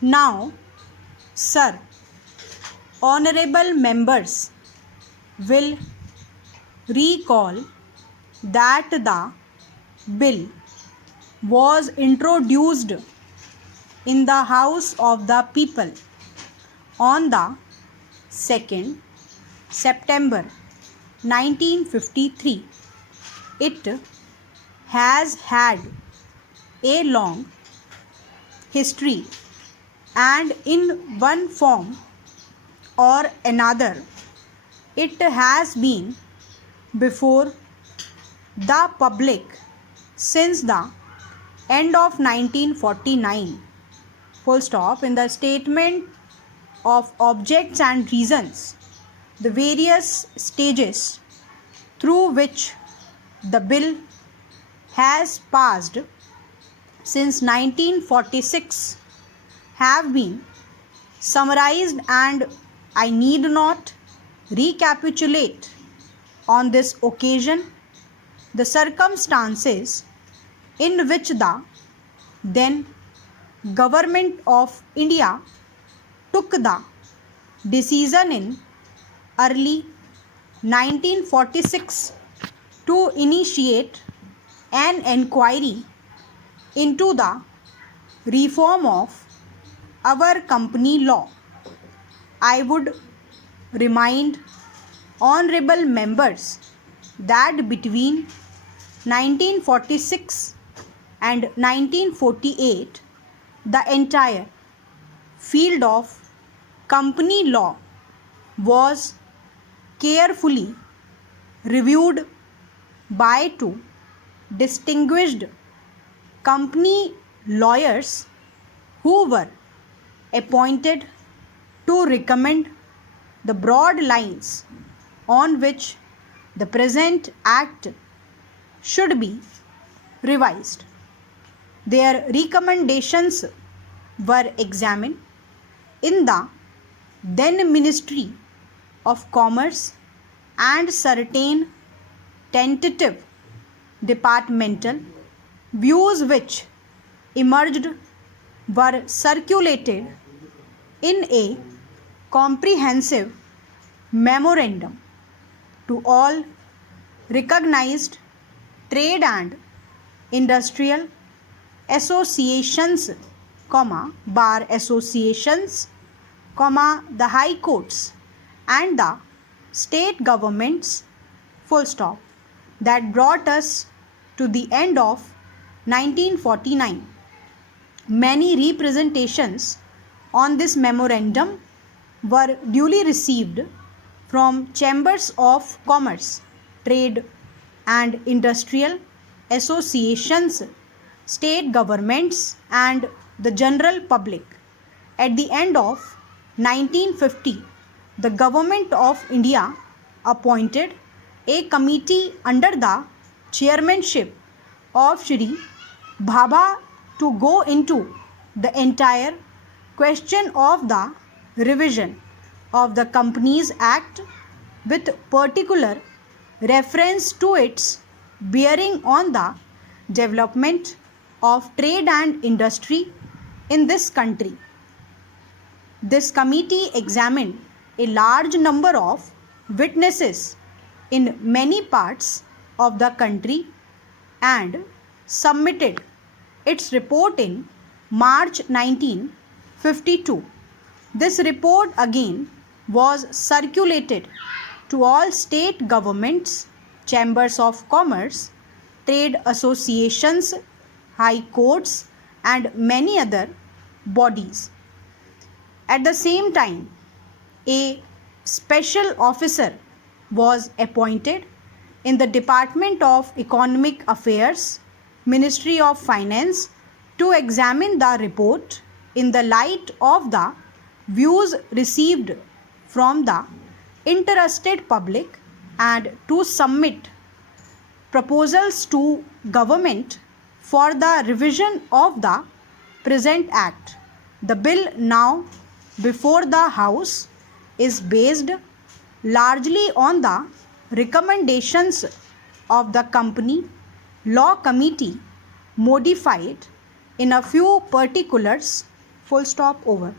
Now, sir, honorable members will recall that the bill was introduced in the House of the People on the 2nd September 1953. It has had a long history, and in one form or another it has been before the public since the end of 1949. Full stop. In the statement of objects and reasons, the various stages through which the bill has passed since 1946 have been summarized, and I need not recapitulate on this occasion the circumstances in which the then Government of India took the decision in early 1946 to initiate an inquiry into the reform of our company law. I would remind honorable members that between 1946 and 1948, the entire field of company law was carefully reviewed by two distinguished company lawyers who were appointed to recommend the broad lines on which the present act should be revised. Their recommendations were examined in the then Ministry of Commerce, and certain tentative departmental views which emerged were circulated in a comprehensive memorandum to all recognized trade and industrial associations, bar associations, the high courts and the state governments, full stop. That brought us to the end of 1949. Many representations on this memorandum were duly received from chambers of commerce, trade and industrial associations, state governments and the general public. At the end of 1950, the Government of India appointed a committee under the chairmanship of Shri Bhabha to go into the entire question of the revision of the Companies Act with particular reference to its bearing on the development of trade and industry in this country. This committee examined a large number of witnesses in many parts of the country and submitted its report in March 1952. This report again was circulated to all state governments, chambers of commerce, trade associations, high courts and many other bodies. At the same time, a special officer was appointed in the Department of Economic Affairs, Ministry of Finance, to examine the report in the light of the views received from the interested public and to submit proposals to government for the revision of the present act. The bill now before the House is based largely on the recommendations of the Company Law Committee, modified in a few particulars full stop, over.